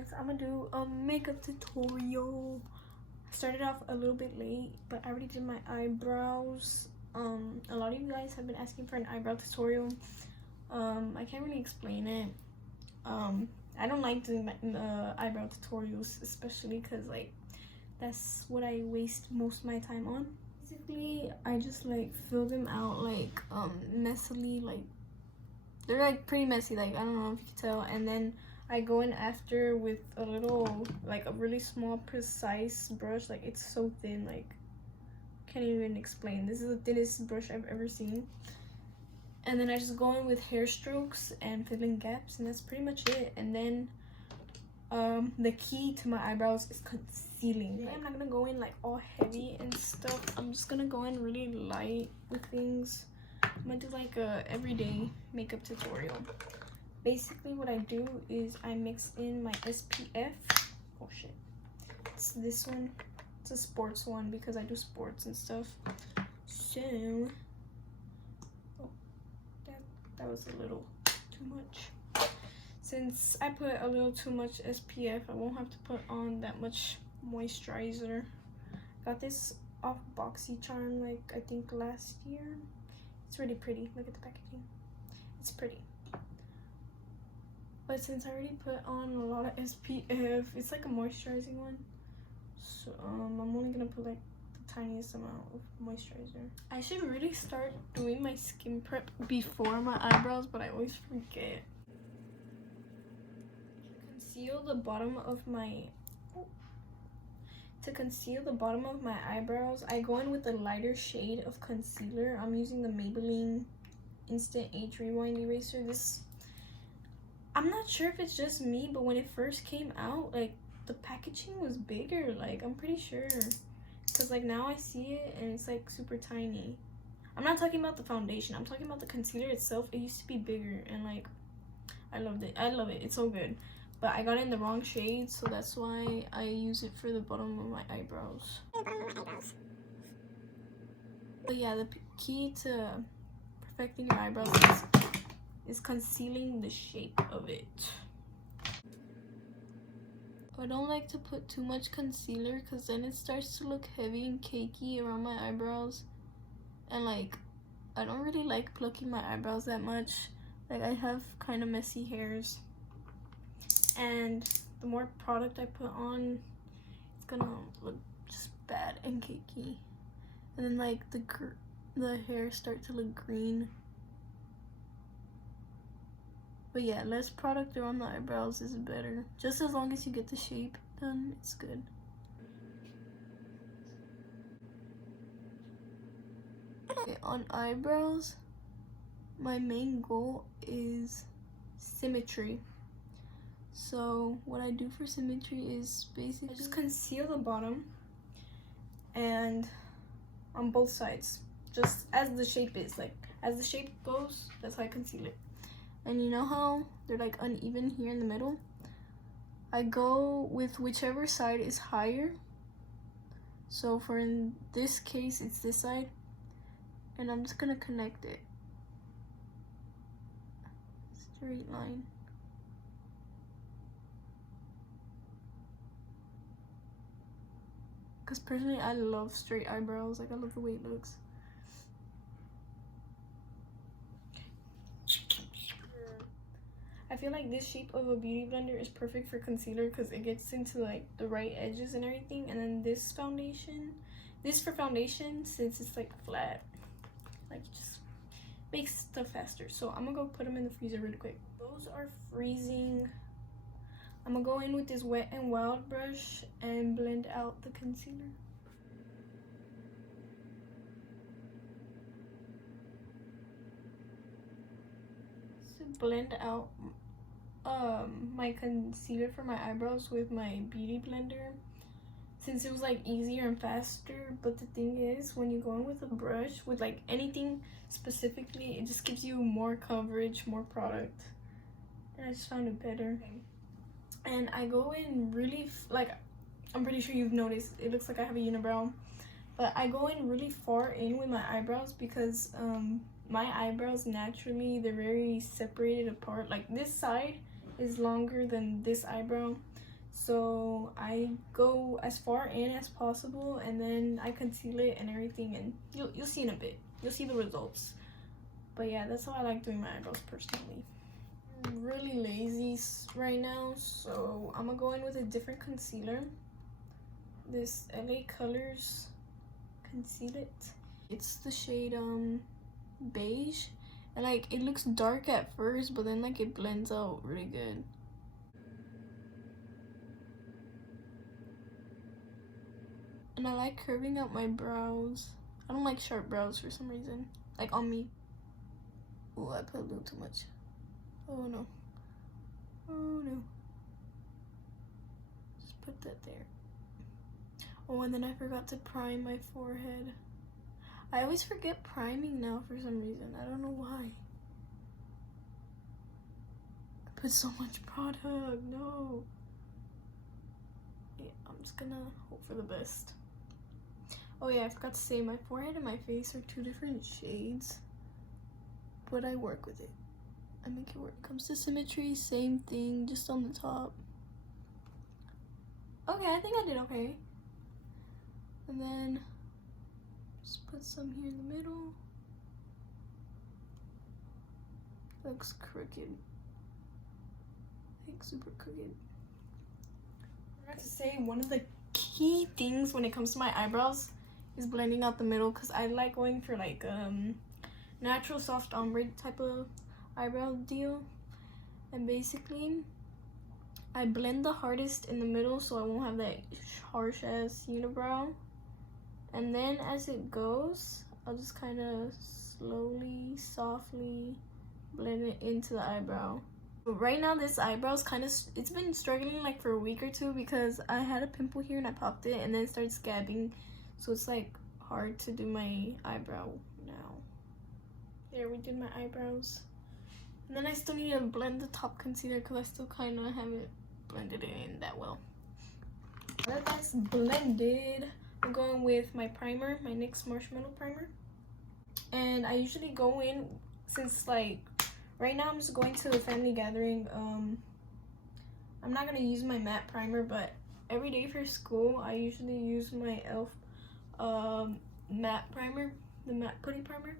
guys, I'm gonna do a makeup tutorial. I started off a little bit late, but I already did my eyebrows. A lot of you guys have been asking for an eyebrow tutorial. I can't really explain it. I don't like doing my eyebrow tutorials, especially because like that's what I waste most of my time on. Basically, I just like fill them out like messily, like they're like pretty messy, like I don't know if you can tell, and then I go in after with a little, like a really small precise brush. Like it's so thin, like can't even explain. This is the thinnest brush I've ever seen. And then I just go in with hair strokes and fill in gaps, and that's pretty much it. And then the key to my eyebrows is concealing. I'm not gonna go in like all heavy and stuff. I'm just gonna go in really light with things. I'm gonna do like a everyday makeup tutorial. Basically what I do is I mix in my SPF. Oh shit, it's this one. It's a sports one because I do sports and stuff. So that was a little too much. Since I put a little too much SPF, I won't have to put on that much moisturizer. Got this off BoxyCharm, like I think last year. It's really pretty. Look at the packaging. It's pretty. But since I already put on a lot of SPF, it's like a moisturizing one. So I'm only gonna put like the tiniest amount of moisturizer. I should really start doing my skin prep before my eyebrows, but I always forget. To conceal the bottom of my eyebrows, I go in with a lighter shade of concealer. I'm using the Maybelline Instant Age Rewind Eraser. I'm not sure if it's just me, but when it first came out, like the packaging was bigger, like I'm pretty sure, because like now I see it and it's like super tiny. I'm not talking about the foundation, I'm talking about the concealer itself. It used to be bigger and like I loved it. I love it, it's so good. But I got it in the wrong shade, so that's why I use it for the bottom of my eyebrows. But yeah, the key to perfecting your eyebrows is concealing the shape of it. I don't like to put too much concealer because then it starts to look heavy and cakey around my eyebrows. And like, I don't really like plucking my eyebrows that much. Like I have kind of messy hairs. And the more product I put on, it's gonna look just bad and cakey. And then like the hair start to look green. But yeah, less product around the eyebrows is better. Just as long as you get the shape done, it's good. Okay, on eyebrows, my main goal is symmetry. So what I do for symmetry is basically I just conceal the bottom and on both sides, just as the shape is, like as the shape goes, that's how I conceal it. And you know how they're like uneven here in the middle? I go with whichever side is higher. So for in this case, it's this side. And I'm just gonna connect it. Straight line. Because personally, I love straight eyebrows. Like I love the way it looks. I feel like this shape of a beauty blender is perfect for concealer because it gets into like the right edges and everything. And then this for foundation, since it's like flat, like it just makes stuff faster. So I'm gonna go put them in the freezer really quick. Those are freezing. I'm gonna go in with this Wet n Wild brush and blend out the concealer. Blend out my concealer for my eyebrows with my beauty blender, since it was like easier and faster. But the thing is, when you go in with a brush with like anything specifically, it just gives you more coverage, more product, and I just found it better. And I go in really like, I'm pretty sure you've noticed it looks like I have a unibrow, but I go in really far in with my eyebrows because my eyebrows naturally, they're very separated apart. Like this side is longer than this eyebrow, So I go as far in as possible, and then I conceal it and everything, and you'll see in a bit. You'll see the results. But yeah, that's how I like doing my eyebrows personally. I'm really lazy right now, so I'm gonna go in with a different concealer. This LA Colors Conceal It. It's the shade beige, and like it looks dark at first, but then like it blends out really good. And I like curving out my brows. I don't like sharp brows for some reason, like on me. Oh, I put a little too much. Oh no. Oh no. Just put that there. Oh, and then I forgot to prime my forehead. I always forget priming now for some reason. I don't know why. I put so much product. No. Yeah, I'm just gonna hope for the best. Oh yeah, I forgot to say my forehead and my face are 2 different shades, but I work with it. I make it work. Comes to symmetry, same thing, just on the top. Okay, I think I did okay. And then just put some here in the middle. Looks crooked. Like super crooked. I forgot to say, one of the key things when it comes to my eyebrows is blending out the middle, because I like going for like natural soft ombre type of eyebrow deal. And basically I blend the hardest in the middle so I won't have that harsh ass unibrow, and then as it goes I'll just kind of slowly, softly blend it into the eyebrow. But right now this eyebrow is kind of, it's been struggling like for a week or two because I had a pimple here and I popped it and then it started scabbing, so it's like hard to do my eyebrow now. There, we did my eyebrows. And then I still need to blend the top concealer because I still kind of haven't blended it in that well. Now that that's blended, I'm going with my primer, my NYX Marshmallow Primer. And I usually go in, since like right now I'm just going to a family gathering. I'm not gonna use my matte primer, but every day for school I usually use my e.l.f. Matte primer, the matte putty primer.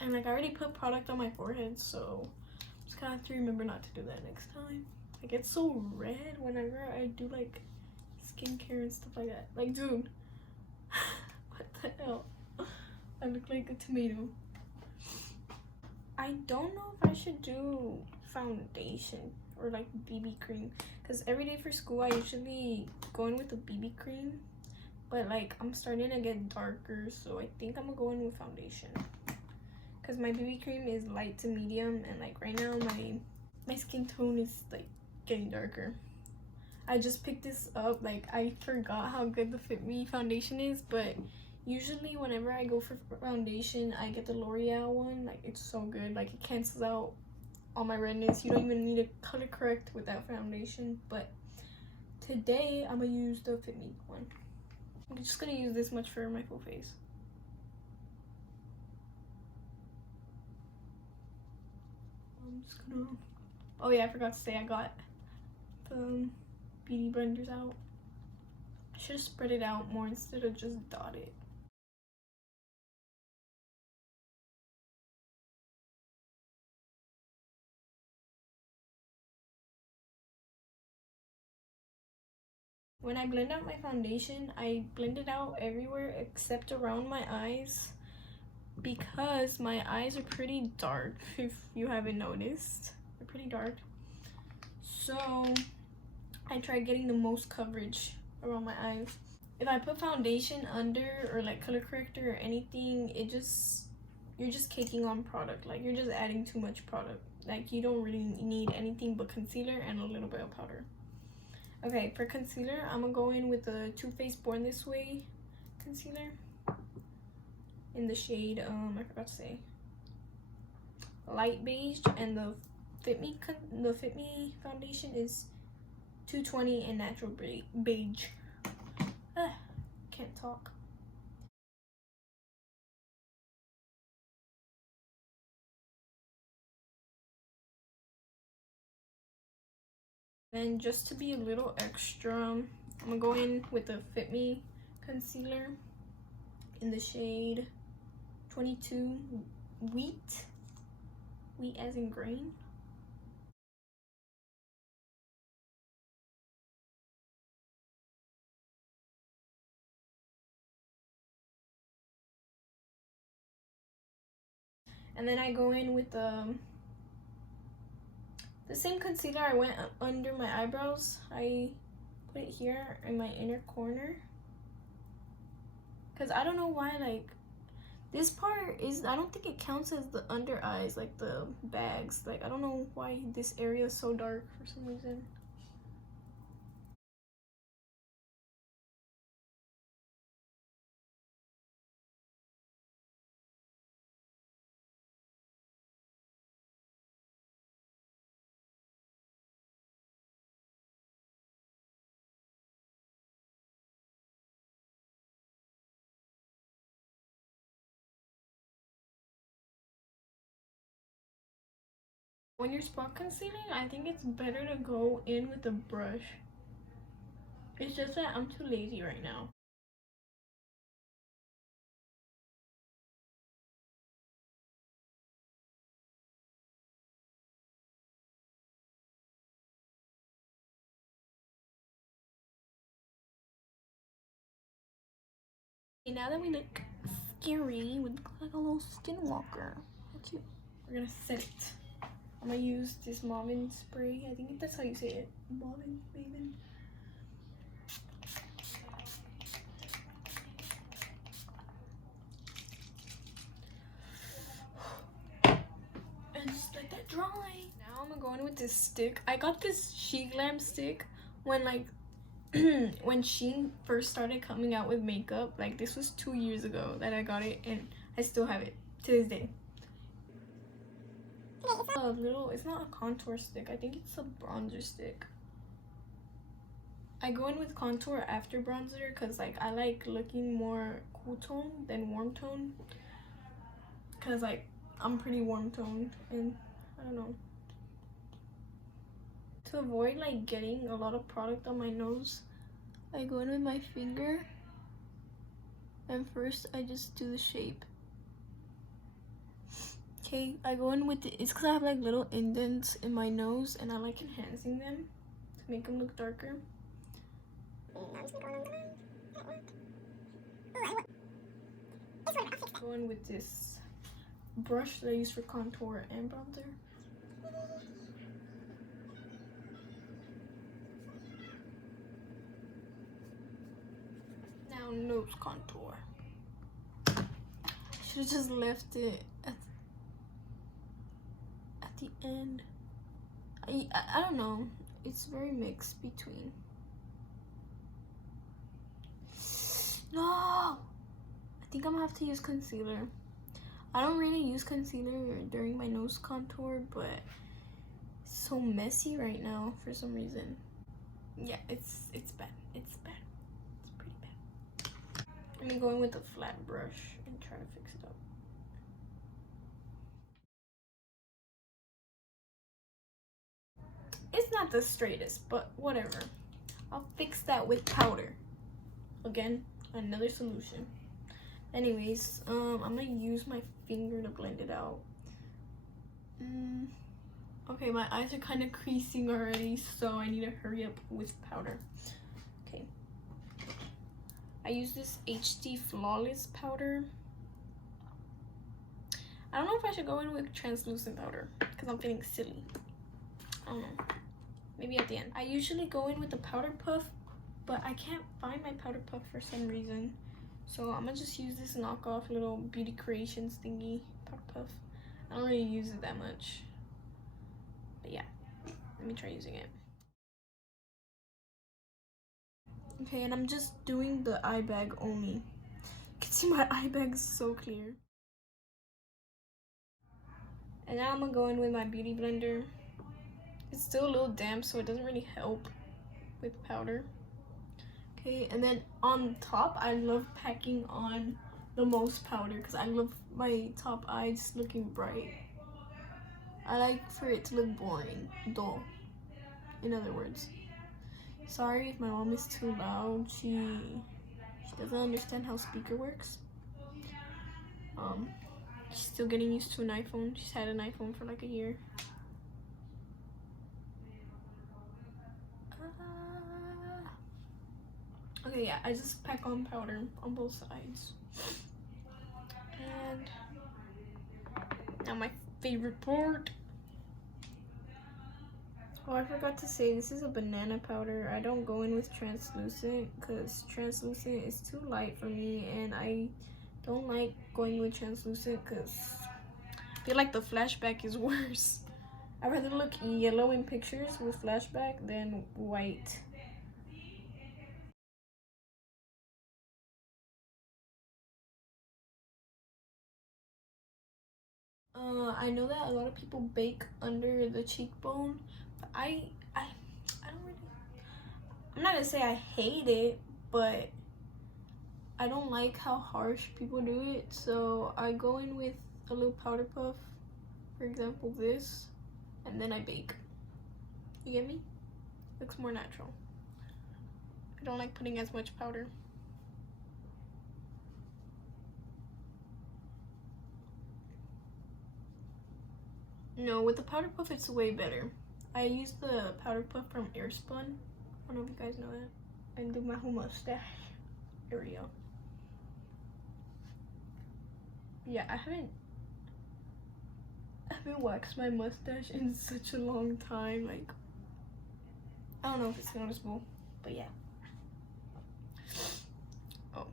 And like I already put product on my forehead, so I'm just gonna have to remember not to do that next time. I get so red whenever I do like skincare and stuff like that. Like, dude, what the hell? I look like a tomato. I don't know if I should do foundation or like BB cream, because every day for school I usually go in with a BB cream, but like I'm starting to get darker, so I think I'm gonna go in with foundation. Because my BB cream is light to medium, and like right now my skin tone is like getting darker. I just picked this up, like I forgot how good the Fit Me foundation is, but usually whenever I go for foundation I get the L'Oreal one. Like it's so good, like it cancels out all my redness. You don't even need to color correct with that foundation. But today I'm gonna use the Fit Me one. I'm just gonna use this much for my full face. I'm just gonna, oh yeah, I forgot to say I got the beauty blenders out. I should have spread it out more instead of just dot it. When I blend out my foundation, I blend it out everywhere except around my eyes, because my eyes are pretty dark, if you haven't noticed. They're pretty dark. So I try getting the most coverage around my eyes. If I put foundation under or like color corrector or anything, you're just caking on product. Like you're just adding too much product. Like you don't really need anything but concealer and a little bit of powder. Okay, for concealer, I'm gonna go in with the Too Faced Born This Way concealer in the shade, I forgot to say, light beige, and the Fit Me foundation is 220 in natural beige. Can't talk. And just to be a little extra, I'm gonna go in with the Fit Me concealer in the shade 22 Wheat as in grain. And then I go in with the same concealer I went under my eyebrows. I put it here in my inner corner. Because I don't know why, like, this part is, I don't think it counts as the under eyes, like the bags. Like, I don't know why this area is so dark for some reason. When you're spot concealing, I think it's better to go in with a brush. It's just that I'm too lazy right now. Okay, now that we look scary, we look like a little skinwalker. How cute. We're gonna set it. I'm gonna use this Marvin spray. I think that's how you say it. Marvin, Maven. And just let that dry. Now I'm gonna go in with this stick. I got this She Glam stick when like when she first started coming out with makeup. Like this was 2 years ago that I got it, and I still have it to this day. It's not a contour stick. I think it's a bronzer stick. I go in with contour after bronzer because like I like looking more cool tone than warm tone, because like I'm pretty warm toned, and I don't know. To avoid like getting a lot of product on my nose, I go in with my finger, and first I just do the shape. Okay, I go in with it's because I have like little indents in my nose, and I like enhancing them to make them look darker. Go in with this brush that I use for contour and bronzer. Now nose contour. Should have just left it at the end. I don't know. It's very mixed between. No! I think I'm gonna have to use concealer. I don't really use concealer during my nose contour, but it's so messy right now for some reason. Yeah, it's bad. It's bad. It's pretty bad. Let me go in with a flat brush and try to fix it up. It's not the straightest, but whatever. I'll fix that with powder. Again, another solution. Anyways, I'm gonna use my finger to blend it out. Okay, my eyes are kind of creasing already, so I need to hurry up with powder. Okay. I use this HD Flawless powder. I don't know if I should go in with translucent powder because I'm feeling silly. I don't know. Maybe at the end. I usually go in with the powder puff, but I can't find my powder puff for some reason. So I'm gonna just use this knockoff little Beauty Creations thingy powder puff. I don't really use it that much. But yeah, let me try using it. Okay, and I'm just doing the eye bag only. You can see my eye bag is so clear. And now I'm gonna go in with my beauty blender. It's still a little damp, so it doesn't really help with powder. Okay, and then on top, I love packing on the most powder because I love my top eye just looking bright. I like for it to look boring, dull. in other words. Sorry if my mom is too loud. She doesn't understand how speaker works. She's still getting used to an iPhone. She's had an iPhone for like a year. Okay, yeah, I just pack on powder on both sides. And now my favorite part. Oh, I forgot to say, this is a banana powder. I don't go in with translucent because translucent is too light for me, and I don't like going with translucent because I feel like the flashback is worse. I'd rather look yellow in pictures with flashback than white. I know that a lot of people bake under the cheekbone, but I don't really. I'm not gonna say I hate it, but I don't like how harsh people do it. So I go in with a little powder puff, for example this, and then I bake. You get me? Looks more natural. I don't like putting as much powder. No, with the powder puff it's way better. I use the powder puff from Airspun. I don't know if you guys know that. And do my whole mustache area. Yeah, I haven't waxed my mustache in such a long time. Like, I don't know if it's noticeable, but yeah. Oh,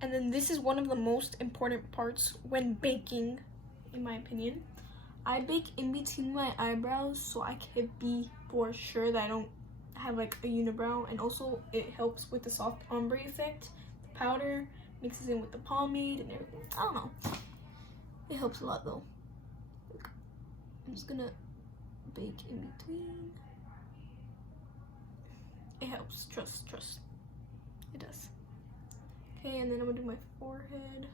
and then this is one of the most important parts when baking, in my opinion. I bake in between my eyebrows so I can be for sure that I don't have like a unibrow, and also it helps with the soft ombre effect. The powder mixes in with the pomade and everything. I don't know. It helps a lot though. I'm just gonna bake in between. It helps. Trust. It does. Okay, and then I'm gonna do my forehead.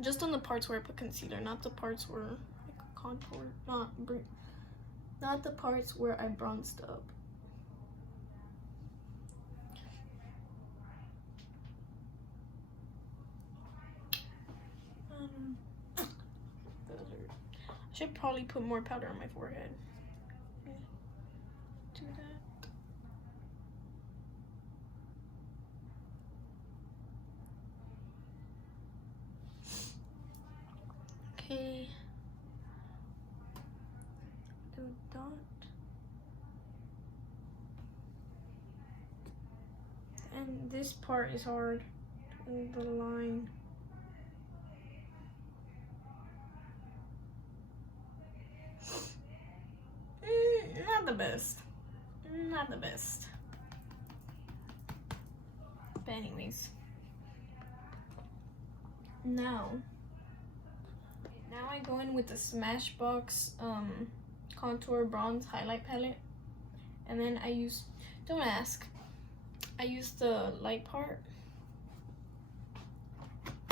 Just on the parts where I put concealer, not the parts where like contour, not the parts where I bronzed up. I should probably put more powder on my forehead. Okay. Do that. Okay. Do a dot. And this part is hard. The line. Not the best. Not the best. But anyways. Now I go in with the Smashbox contour bronze highlight palette, and then I use, don't ask, I use the light part.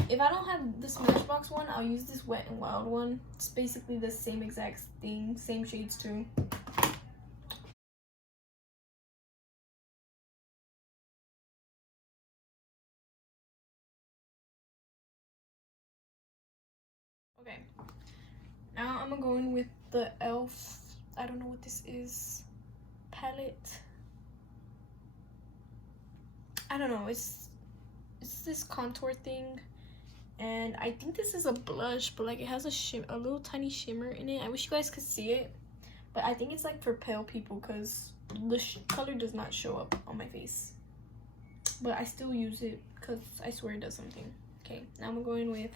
If I don't have the Smashbox one, I'll use this Wet n Wild one. It's basically the same exact thing, same shades too. Okay, now I'm gonna go in with the e.l.f. I don't know what this is, palette. I don't know, it's this contour thing, and I think this is a blush, but like it has a little tiny shimmer in it. I wish you guys could see it, but I think it's like for pale people because the color does not show up on my face, but I still use it because I swear it does something. Okay, now I'm going with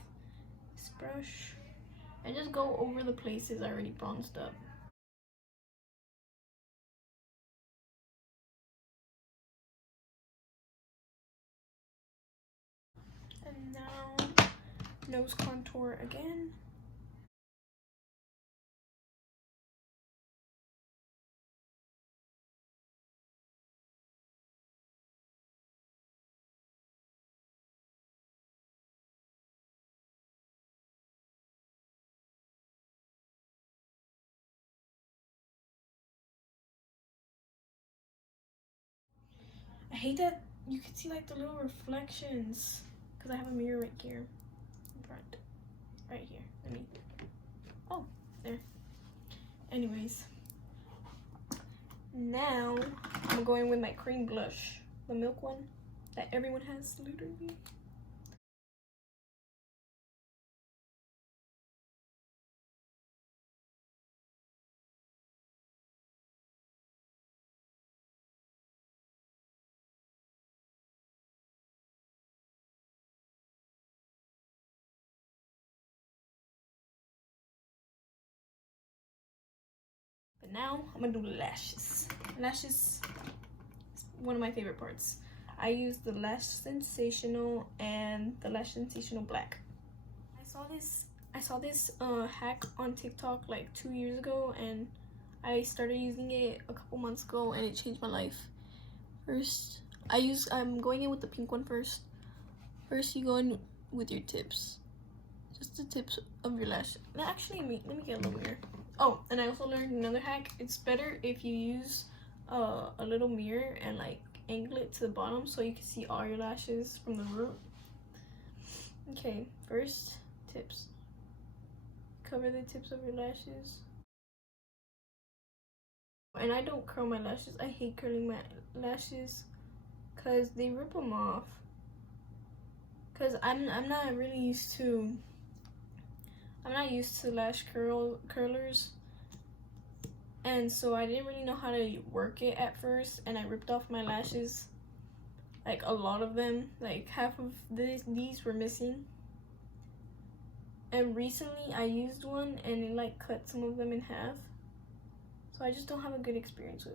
this brush and just go over the places I already bronzed up. And now nose contour again. I hate that you can see like the little reflections because I have a mirror right here in front. Right here. Let me. Oh, there. Anyways. Now I'm going with my cream blush. The milk one that everyone has, literally. But now I'm gonna do lashes. Lashes is one of my favorite parts. I use the Lash Sensational and the Lash Sensational Black. I saw this hack on TikTok like 2 years ago, and I started using it a couple months ago, and it changed my life. First, I'm going in with the pink one first. First, you go in with your tips, just the tips of your lash. No, actually, let me get a little mirror. Oh, and I also learned another hack. It's better if you use a little mirror and like angle it to the bottom so you can see all your lashes from the root. Okay, first tips. Cover the tips of your lashes. And I don't curl my lashes. I hate curling my lashes because they rip them off. Because I'm not really used to lash curlers, and so I didn't really know how to work it at first, and I ripped off my lashes, like a lot of them, like half of these were missing. And recently I used one and it like cut some of them in half, so I just don't have a good experience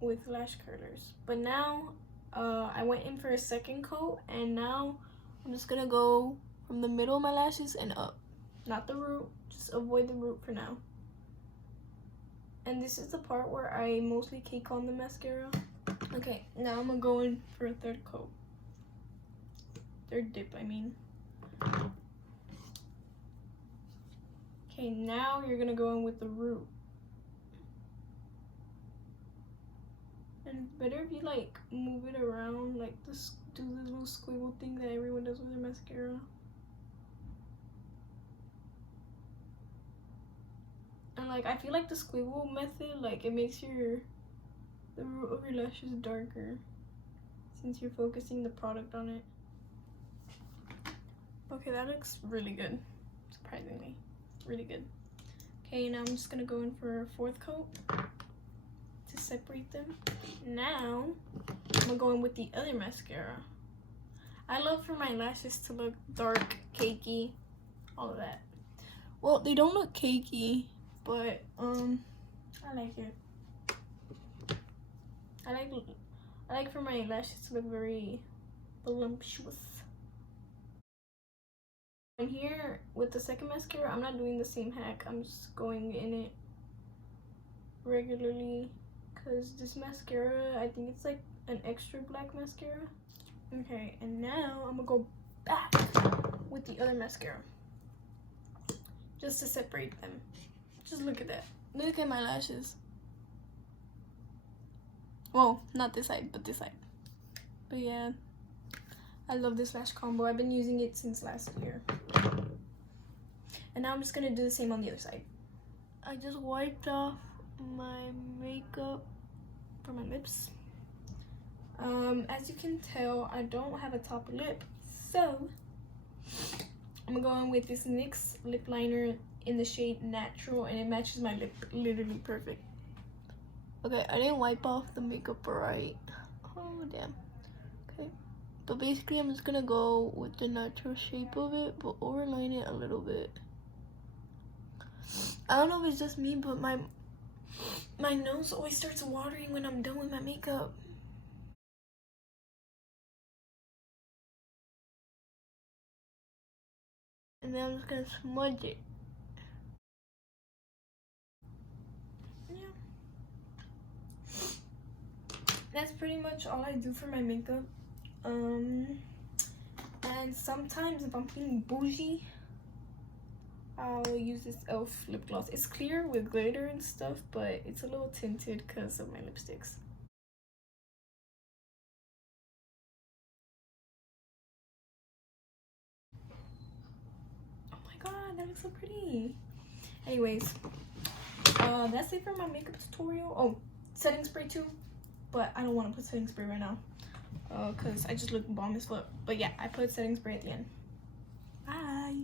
with lash curlers. But now I went in for a second coat, and now I'm just gonna go from the middle of my lashes and up, not the root. Just avoid the root for now. And this is the part where I mostly cake on the mascara. Okay, now I'm gonna go in for a third coat. Third dip, I mean. Okay, now you're gonna go in with the root. And it's better if you like move it around, like this, do the little squiggle thing that everyone does with their mascara. And like I feel like the squiggle method, like it makes the root of your lashes darker since you're focusing the product on it. Okay, that looks really good, surprisingly, really good. Okay, now I'm just gonna go in for a fourth coat to separate them. Now I'm gonna go in with the other mascara. I love for my lashes to look dark, cakey, all of that. Well, they don't look cakey, but I like it. I like for my lashes to look very voluptuous. And here with the second mascara, I'm not doing the same hack. I'm just going in it regularly because this mascara, I think it's like an extra black mascara. Okay, and now I'm gonna go back with the other mascara just to separate them. Just look at that. Look at my lashes. Well, not this side, but this side. But yeah, I love this lash combo. I've been using it since last year. And now I'm just gonna do the same on the other side. I just wiped off my makeup for my lips. As you can tell, I don't have a top lip, so I'm gonna go in with this NYX lip liner in the shade Natural, and it matches my lip literally perfect. Okay, I didn't wipe off the makeup right. Oh damn. Okay, but basically I'm just gonna go with the natural shape of it, but overline it a little bit. I don't know if it's just me, but my nose always starts watering when I'm done with my makeup. And then I'm just gonna smudge it. Yeah. That's pretty much all I do for my makeup. And sometimes if I'm feeling bougie, I'll use this e.l.f. lip gloss. It's clear with glitter and stuff, but it's a little tinted because of my lipsticks. that looks so pretty. Anyways, that's it for my makeup tutorial. Oh, setting spray too, but I don't want to put setting spray right now because I just look bomb as fuck. But yeah, I put setting spray at the end. Bye.